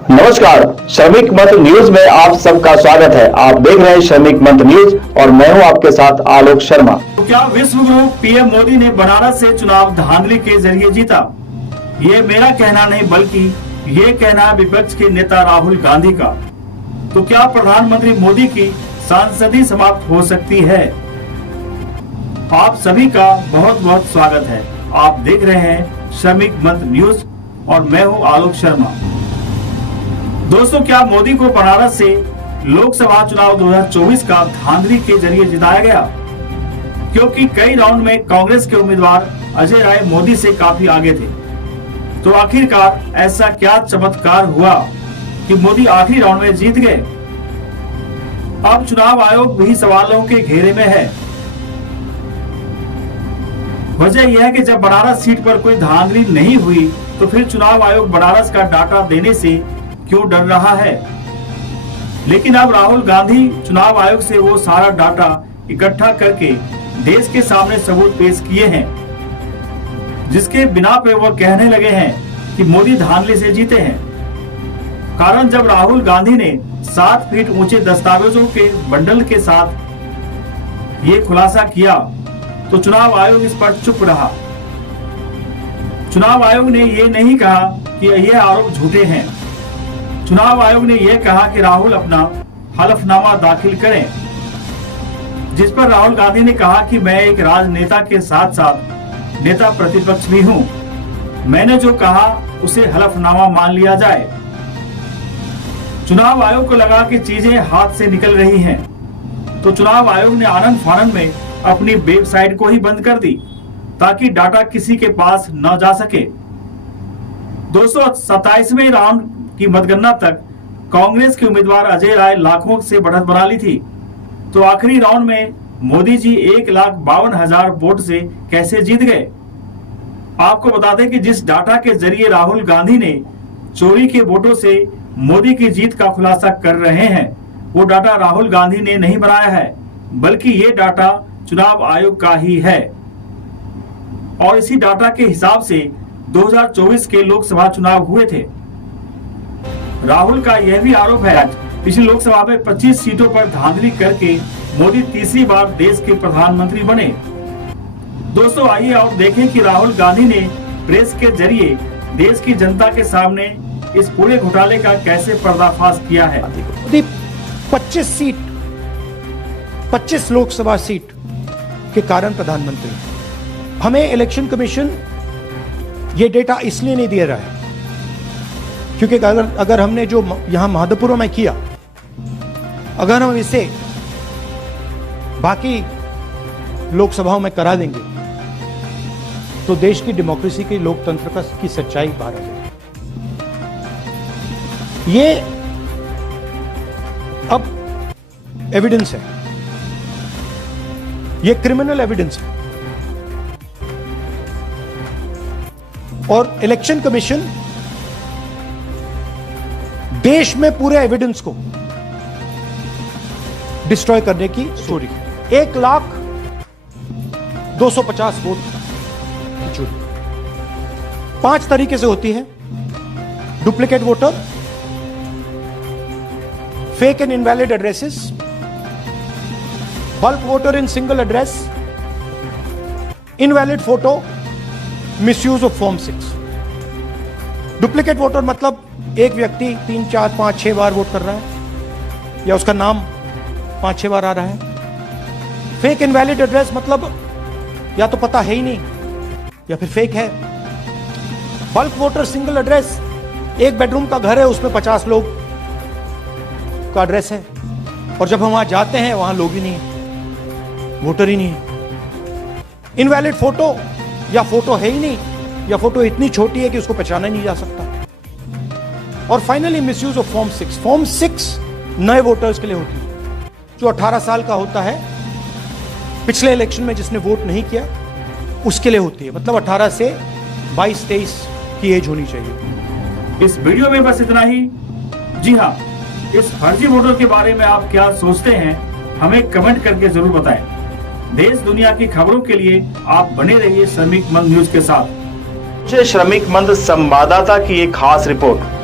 नमस्कार, श्रमिक मंत्र न्यूज में आप सबका स्वागत है। आप देख रहे हैं श्रमिक मंत्र न्यूज और मैं हूं आपके साथ आलोक शर्मा। तो क्या विश्व गुरु पीएम मोदी ने बनारस से चुनाव धांधली के जरिए जीता? ये मेरा कहना नहीं बल्कि ये कहना विपक्ष के नेता राहुल गांधी का। तो क्या प्रधानमंत्री मोदी की सांसदी समाप्त हो सकती है? आप सभी का बहुत बहुत स्वागत है। आप देख रहे हैं श्रमिक मंत्र न्यूज और मैं हूं आलोक शर्मा। दोस्तों, क्या मोदी को बनारस से लोकसभा चुनाव 2024 का धांधली के जरिए जिताया गया? क्योंकि कई राउंड में कांग्रेस के उम्मीदवार अजय राय मोदी से काफी आगे थे। तो आखिरकार ऐसा क्या चमत्कार हुआ कि मोदी आखिरी राउंड में जीत गए? अब चुनाव आयोग भी सवालों के घेरे में है। वजह यह है कि जब बनारस सीट पर कोई धांधली नहीं हुई तो फिर चुनाव आयोग बनारस का डाटा देने से क्यों डर रहा है? लेकिन अब राहुल गांधी चुनाव आयोग से वो सारा डाटा इकट्ठा करके देश के सामने सबूत पेश किए हैं, जिसके बिना पे वो कहने लगे हैं कि मोदी धांधली से जीते हैं। कारण जब राहुल गांधी ने 7 फीट ऊंचे दस्तावेजों के बंडल के साथ ये खुलासा किया तो चुनाव आयोग इस पर चुप रहा। चुनाव आयोग ने ये नहीं कहा कि ये आरोप झूठे हैं। चुनाव आयोग ने यह कहा कि राहुल अपना हलफनामा दाखिल करें, जिस पर राहुल गांधी ने कहा कि मैं एक राजनेता के साथ साथ नेता प्रतिपक्ष भी हूं। मैंने जो कहा उसे हलफनामा मान लिया जाए। चुनाव आयोग को लगा कि चीजें हाथ से निकल रही हैं, तो चुनाव आयोग ने आनंद फानंद में अपनी वेबसाइट को ही बंद कर दी ताकि डाटा किसी के पास न जा सके। 227वें राउंड की मतगणना तक कांग्रेस के उम्मीदवार अजय राय लाखों से बढ़त बना ली थी। तो आखिरी राउंड में मोदी जी 1,52,000 वोट से कैसे जीत गए? आपको बता दें कि जिस डाटा के जरिए राहुल गांधी ने चोरी के वोटों से मोदी की जीत का खुलासा कर रहे हैं, वो डाटा राहुल गांधी ने नहीं बनाया है, बल्कि ये डाटा चुनाव आयोग का ही है। और इसी डाटा के हिसाब से 2024 के लोकसभा चुनाव हुए थे। राहुल का यह भी आरोप है आज पिछली लोकसभा में 25 सीटों पर धांधली करके मोदी तीसरी बार देश के प्रधानमंत्री बने। दोस्तों, आइए और देखें कि राहुल गांधी ने प्रेस के जरिए देश की जनता के सामने इस पूरे घोटाले का कैसे पर्दाफाश किया है। 25 लोकसभा सीट के कारण प्रधानमंत्री। हमें इलेक्शन कमीशन ये डेटा इसलिए नहीं दे रहा है क्योंकि अगर हमने जो यहां माधोपुर में किया, अगर हम इसे बाकी लोकसभाओं में करा देंगे तो देश की डेमोक्रेसी की, लोकतंत्र की सच्चाई बाहर आ जाएगी। ये अब एविडेंस है, ये क्रिमिनल एविडेंस है। और इलेक्शन कमीशन देश में पूरे एविडेंस को डिस्ट्रॉय करने की स्टोरी। 1,02,50 वोट की चोरी 5 तरीके से होती है। Duplicate voter, fake and invalid addresses, bulk voter in single address, invalid photo, misuse of form 6। Duplicate voter मतलब एक व्यक्ति 3, 4, 5, 6 बार वोट कर रहा है या उसका नाम 5-6 बार आ रहा है। फेक इनवैलिड एड्रेस मतलब या तो पता है ही नहीं या फिर फेक है। बल्क वोटर सिंगल एड्रेस, एक बेडरूम का घर है, उसमें 50 लोग का एड्रेस है और जब हम वहां जाते हैं वहां लोग ही नहीं है, वोटर ही नहीं है। इनवैलिड फोटो, या फोटो है ही नहीं या फोटो इतनी छोटी है कि उसको पहचाना ही नहीं जा सकता। और finally misuse of form 6। Form 6 नए वोटर्स के लिए होती है, जो 18 साल का होता है, पिछले इलेक्शन में जिसने वोट नहीं किया उसके लिए होती है। मतलब 18 से 22-23 की एज होनी चाहिए। इस वीडियो में बस इतना ही। जी हाँ, इस फर्जी वोटर के बारे में आप क्या सोचते हैं, हमें कमेंट करके जरूर बताएं। देश दुनिया की खबरों के लिए आप बने रहिए श्रमिक मंथ न्यूज के साथ। श्रमिक मंथ संवाददाता की एक खास रिपोर्ट।